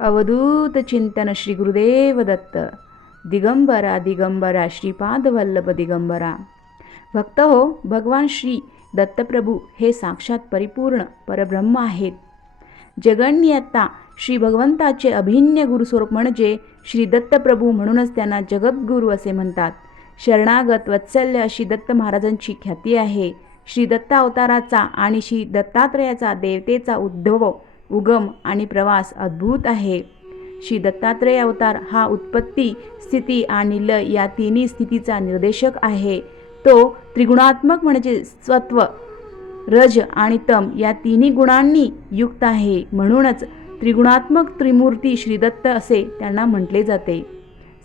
अवधूत चिंतन श्री गुरुदेव दत्त. दिगंबरा दिगंबरा श्रीपाद वल्लभ दिगंबरा. भक्त हो भगवान श्री दत्तप्रभू हे साक्षात परिपूर्ण परब्रह्म आहेत. जगण्यता श्री भगवंताचे अभिन्न गुरुस्वरूप म्हणजे श्री दत्तप्रभू म्हणूनच त्यांना जगद्गुरू असे म्हणतात. शरणागत वत्सल्य अशी दत्त महाराजांची ख्याती आहे. श्री दत्ता अवताराचा आणि श्री दत्तात्रयाचा देवतेचा उद्धव उगम आणि प्रवास अद्भुत आहे. श्री दत्तात्रेय अवतार हा उत्पत्ती स्थिती आणि लय या तिन्ही स्थितीचा निर्देशक आहे. तो त्रिगुणात्मक म्हणजे सत्व रज आणि तम या तिन्ही गुणांनी युक्त आहे. म्हणूनच त्रिगुणात्मक त्रिमूर्ती श्रीदत्त असे त्यांना म्हटले जाते.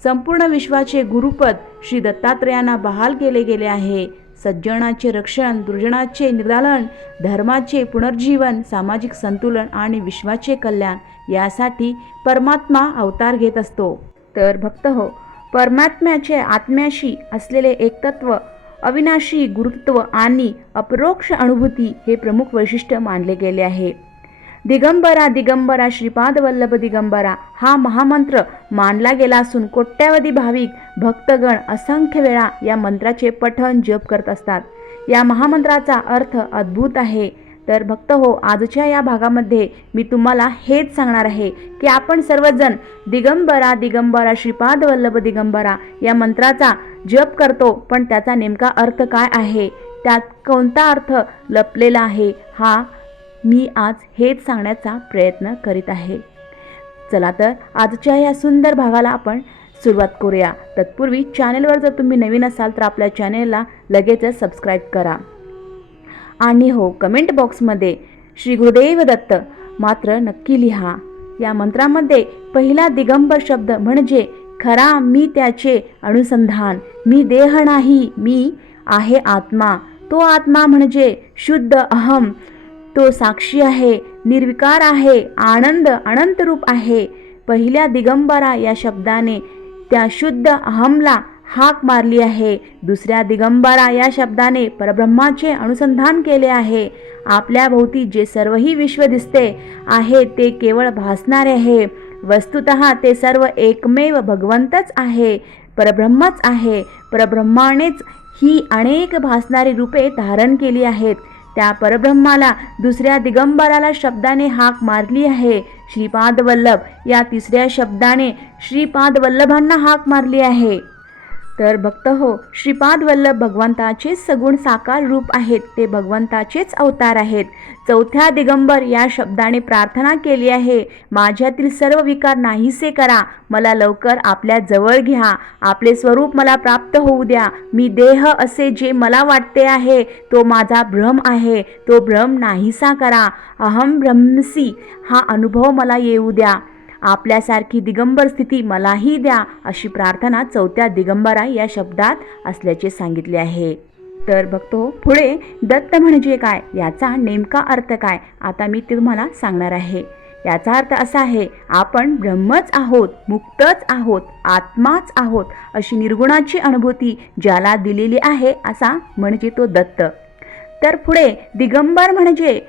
संपूर्ण विश्वाचे गुरुपद श्री दत्तात्रयांना बहाल केले गेले आहे. सज्जनाचे रक्षण दुर्जनाचे निर्दालन धर्माचे पुनर्जीवन सामाजिक संतुलन आणि विश्वाचे कल्याण यासाठी परमात्मा अवतार घेत असतो. तर भक्त हो परमात्म्याचे आत्म्याशी असलेले एकतत्व अविनाशी गुरुत्व आणि अपरोक्ष अनुभूती हे प्रमुख वैशिष्ट्य मानले गेले आहे. दिगंबरा दिगंबरा श्रीपाद वल्लभ दिगंबरा. हा महामंत्र मानला गेला असून कोट्यावधी भाविक भक्तगण असंख्य वेळा या मंत्राचे पठण जप करत असतात. या महामंत्राचा अर्थ अद्भुत आहे. तर भक्त हो आजच्या या भागामध्ये मी तुम्हाला हेच सांगणार आहे की आपण सर्वजण दिगंबरा दिगंबरा श्रीपाद वल्लभ दिगंबरा या मंत्राचा जप करतो. पण त्याचा नेमका अर्थ काय आहे? त्यात कोणता अर्थ लपलेला आहे? हा मी आज हेच सांगण्याचा प्रयत्न करीत आहे. चला तर आजच्या या सुंदर भागाला आपण सुरुवात करूया. तत्पूर्वी चॅनेलवर जर तुम्ही नवीन असाल तर आपल्या चॅनेलला लगेचच सबस्क्राईब करा. आणि हो कमेंट बॉक्समध्ये श्री गुरुदेव दत्त मात्र नक्की लिहा. या मंत्रामध्ये पहिला दिगंबर शब्द म्हणजे खरा मी त्याचे अनुसंधान. मी देह नाही मी आहे आत्मा. तो आत्मा म्हणजे शुद्ध अहम तो साक्षी आहे निर्विकार आहे आनंद अनंत रूप आहे. पहिल्या दिगंबरा या शब्दाने त्या शुद्ध अहमला हाक मारली आहे. दुसऱ्या दिगंबरा या शब्दाने परब्रह्माचे अनुसंधान केले आहे. आपल्या भोवती जे सर्वही विश्व दिसते आहे ते केवळ भासणारे आहे. वस्तुत ते सर्व एकमेव भगवंतच आहे परब्रह्मच आहे. परब्रह्मानेच ही अनेक भासणारी रूपे धारण केली आहेत. त्या परब्रह्माला दुसऱ्या दिगंबराला शब्दाने हाक मारली आहे. श्रीपाद वल्लभ या तिसऱ्या शब्दाने श्रीपाद वल्लभांना हाक मारली आहे. तर भक्त हो श्रीपाद वल्लभ भगवंताचे सगुण साकार रूप आहेत ते भगवंताचेच अवतार आहेत. चौथ्या दिगंबर या शब्दाने प्रार्थना केली आहे माझ्यातील सर्व विकार नाहीसे करा मला लवकर आपल्या जवळ घ्या आपले स्वरूप मला प्राप्त होऊ द्या मी देह असे जे मला वाटते आहे तो माझा भ्रम आहे तो भ्रम नाहीसा करा अहम ब्रह्मसी हा अनुभव मला येऊ द्या. आपल्यासारखी दिगंबर स्थिती मलाही द्या अशी प्रार्थना चौथ्या दिगंबरा या शब्दात असल्याचे सांगितले आहे. तर बघतो पुढे दत्त म्हणजे काय? याचा नेमका अर्थ काय? आता मी तुम्हाला सांगणार आहे. याचा अर्थ असा आहे आपण ब्रह्मच आहोत मुक्तच आहोत आत्माच आहोत अशी निर्गुणाची अनुभूती ज्याला दिलेली आहे असा म्हणजे तो दत्त. तर पुढे दिगंबर म्हणजे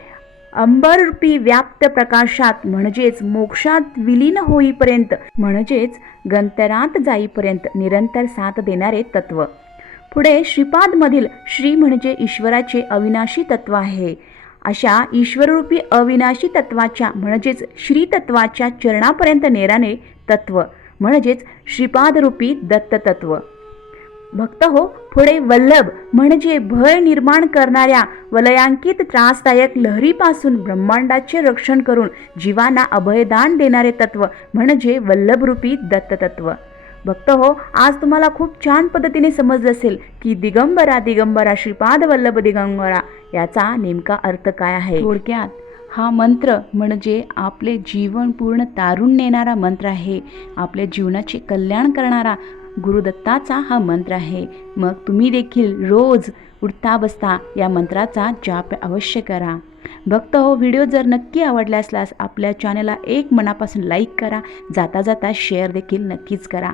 अंबररूपी व्याप्त प्रकाशात म्हणजेच मोक्षात विलीन होईपर्यंत म्हणजेच गंतरात जाईपर्यंत निरंतर साथ देणारे तत्व. पुढे श्रीपादमधील श्री म्हणजे ईश्वराचे अविनाशी तत्व आहे. अशा ईश्वररूपी अविनाशी तत्वाच्या म्हणजेच श्रीतत्वाच्या चरणापर्यंत नेराने तत्व म्हणजेच श्रीपादरूपी दत्त तत्व भक्त हो पुढे वल्लभ म्हणजे भय निर्माण करणाऱ्या वलयांकित त्रासदायक लहरीपासून ब्रह्मांडाचे रक्षण करून जीवांना अभयदान देणारे तत्व म्हणजे वल्लभरूपी दत्ततत्व. भक्त हो आज तुम्हाला खूप छान पद्धतीने समजलं असेल की दिगंबरा दिगंबरा श्रीपाद वल्लभ दिगंबरा याचा नेमका अर्थ काय आहे? थोडक्यात हा मंत्र म्हणजे आपले जीवन पूर्ण तारून नेणारा मंत्र आहे. आपल्या जीवनाचे कल्याण करणारा गुरुदत्ताचा हा मंत्र आहे. मग तुम्ही देखील रोज उठता बसता या मंत्राचा जाप अवश्य करा. भक्त हो व्हिडिओ जर नक्की आवडला असल्यास आपल्या चॅनलला एक मनापासून लाईक करा. जाता जाता शेअर देखील नक्कीच करा.